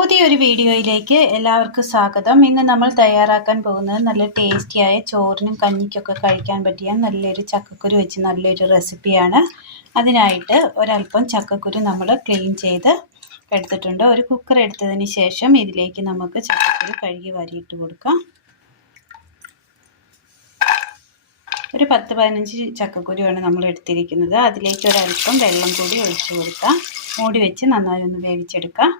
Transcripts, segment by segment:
പുതിയൊരു വീഡിയോയിലേക്ക് എല്ലാവർക്കും സ്വാഗതം. ഇന്ന് നമ്മൾ തയ്യാറാക്കാൻ പോകുന്നത് നല്ല ടേസ്റ്റിയായ ചോറിനും കഞ്ഞിക്കൊക്കെ കഴിക്കാൻ പറ്റിയ നല്ലൊരു ചക്കക്കുരു വെച്ച് നല്ലൊരു റെസിപ്പിയാണ്. അതിനായിട്ട് ഒരല്പം ചക്കക്കുരു നമ്മൾ ക്ലീൻ ചെയ്ത് എടുത്തിട്ടുണ്ട്. ഒരു കുക്കർ എടുത്തതിന് ശേഷം ഇതിലേക്ക് നമുക്ക് ചക്കക്കുരു കഴുകി വാരിയിട്ട് കൊടുക്കാം. ഒരു 10-15 ചക്കക്കുരുവാണ് നമ്മൾ എടുത്തിരിക്കുന്നത്. അതിലേക്ക് ഒരല്പം വെള്ളം കൂടി ഒഴിച്ചു കൊടുക്കാം. മൂടി വെച്ച് നന്നായി ഒന്ന് വേവിച്ചെടുക്കാം.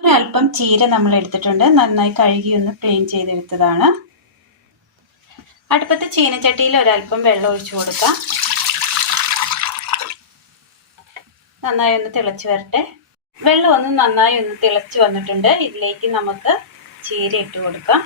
ഒരല്പം ചീര നമ്മൾ എടുത്തിട്ടുണ്ട്. നന്നായി കഴുകി ഒന്ന് ക്ലീൻ ചെയ്തെടുത്തതാണ്. അടുപ്പത്ത് ചീനച്ചട്ടിയിൽ ഒരല്പം വെള്ളം ഒഴിച്ചു കൊടുക്കാം. നന്നായി ഒന്ന് തിളച്ച് വരട്ടെ. വെള്ളം ഒന്ന് നന്നായി ഒന്ന് തിളച്ച് വന്നിട്ടുണ്ട്. ഇതിലേക്ക് നമുക്ക് ചീര ഇട്ട് കൊടുക്കാം.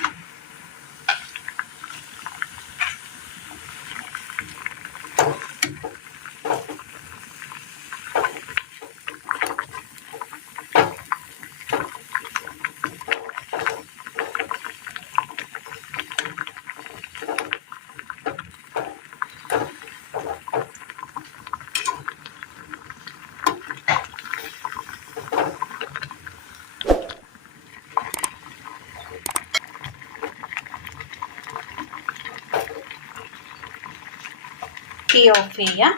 തീ ഓഫ് ചെയ്യാം.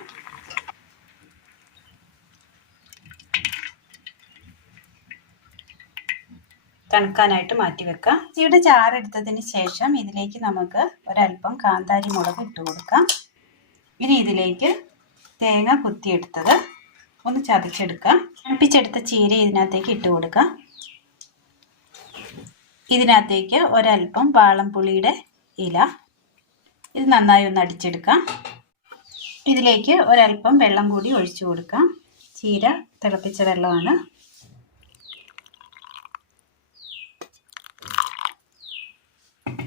തണുക്കാനായിട്ട് മാറ്റി വെക്കാം. ചീയുടെ ചാറെടുത്തതിന് ശേഷം ഇതിലേക്ക് നമുക്ക് ഒരല്പം കാന്താരി മുളക് ഇട്ട് കൊടുക്കാം. ഇനി ഇതിലേക്ക് തേങ്ങ കുത്തിയെടുത്തത് ഒന്ന് ചതച്ചെടുക്കാം. തണുപ്പിച്ചെടുത്ത ചീര ഇതിനകത്തേക്ക് ഇട്ട് കൊടുക്കാം. ഇതിനകത്തേക്ക് ഒരല്പം വാളംപുളിയുടെ ഇല, ഇത് നന്നായി ഒന്ന് അടിച്ചെടുക്കാം. ഇതിലേക്ക് ഒരല്പം വെള്ളം കൂടി ഒഴിച്ചു കൊടുക്കാം. ചീര തിളപ്പിച്ച വെള്ളമാണ്.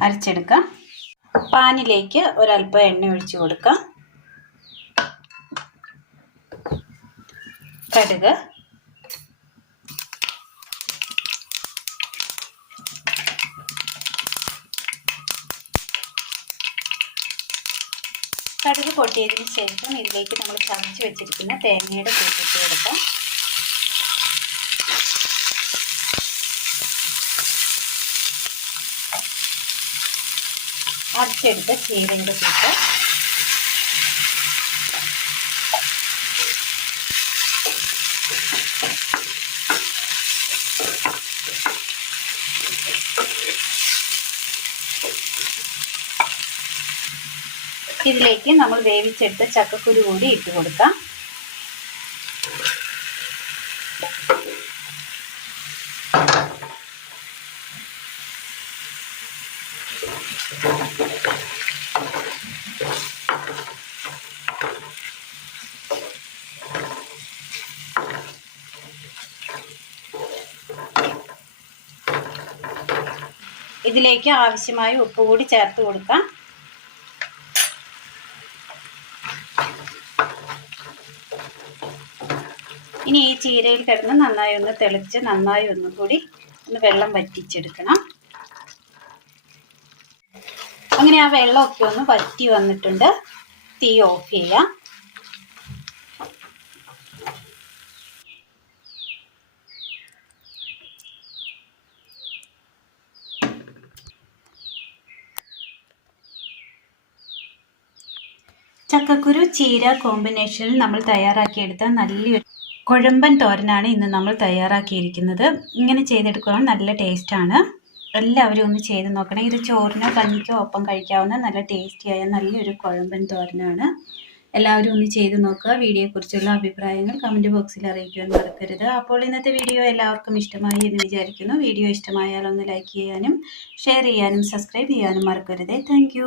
അരച്ചെടുക്കാം. പാനിലേക്ക് ഒരല്പം എണ്ണ ഒഴിച്ചു കൊടുക്കാം. കടുക്, കടുക് പൊട്ടിയതിന് ശേഷം ഇതിലേക്ക് നമ്മൾ ചതച്ച് വെച്ചിരിക്കുന്ന തേങ്ങയുടെ കൂട്ടിട്ട് കൊടുക്കാം. അരച്ചെടുത്ത ചീരയുടെ കൂട്ട്, ഇതിലേക്ക് നമ്മൾ വേവിച്ചെടുത്ത ചക്കക്കുരു കൂടി ഇട്ട് കൊടുക്കാം. ഇതിലേക്ക് ആവശ്യമായ ഉപ്പ് കൂടി ചേർത്ത് കൊടുക്കാം. ഇനി ഈ ചീരയിൽ കിടന്ന് നന്നായി ഒന്ന് തിളച്ച് നന്നായി ഒന്നും കൂടി ഒന്ന് വെള്ളം വറ്റിച്ചെടുക്കണം. അങ്ങനെ ആ വെള്ളമൊക്കെ ഒന്ന് വറ്റി വന്നിട്ടുണ്ട്. തീ ഓഫ് ചെയ്യാം. ചക്കക്കുരു ചീര കോമ്പിനേഷനിൽ നമ്മൾ തയ്യാറാക്കിയെടുത്ത നല്ലൊരു കുഴമ്പൻ തോരനാണ് ഇന്ന് നമ്മൾ തയ്യാറാക്കിയിരിക്കുന്നത്. ഇങ്ങനെ ചെയ്തെടുക്കണം, നല്ല ടേസ്റ്റാണ്. എല്ലാവരും ഒന്ന് ചെയ്ത് നോക്കണം. ഇത് ചോറിനോ കഞ്ഞിക്കോ ഒപ്പം കഴിക്കാവുന്ന നല്ല ടേസ്റ്റിയായ നല്ലൊരു കുഴമ്പൻ തോരനാണ്. എല്ലാവരും ഒന്ന് ചെയ്ത് നോക്കുക. വീഡിയോയെക്കുറിച്ചുള്ള അഭിപ്രായങ്ങൾ കമൻറ്റ് ബോക്സിൽ അറിയിക്കുവാൻ മറക്കരുത്. അപ്പോൾ ഇന്നത്തെ വീഡിയോ എല്ലാവർക്കും ഇഷ്ടമായി എന്ന് വിചാരിക്കുന്നു. വീഡിയോ ഇഷ്ടമായാൽ ഒന്ന് ലൈക്ക് ചെയ്യാനും ഷെയർ ചെയ്യാനും സബ്സ്ക്രൈബ് ചെയ്യാനും മറക്കരുത്. താങ്ക്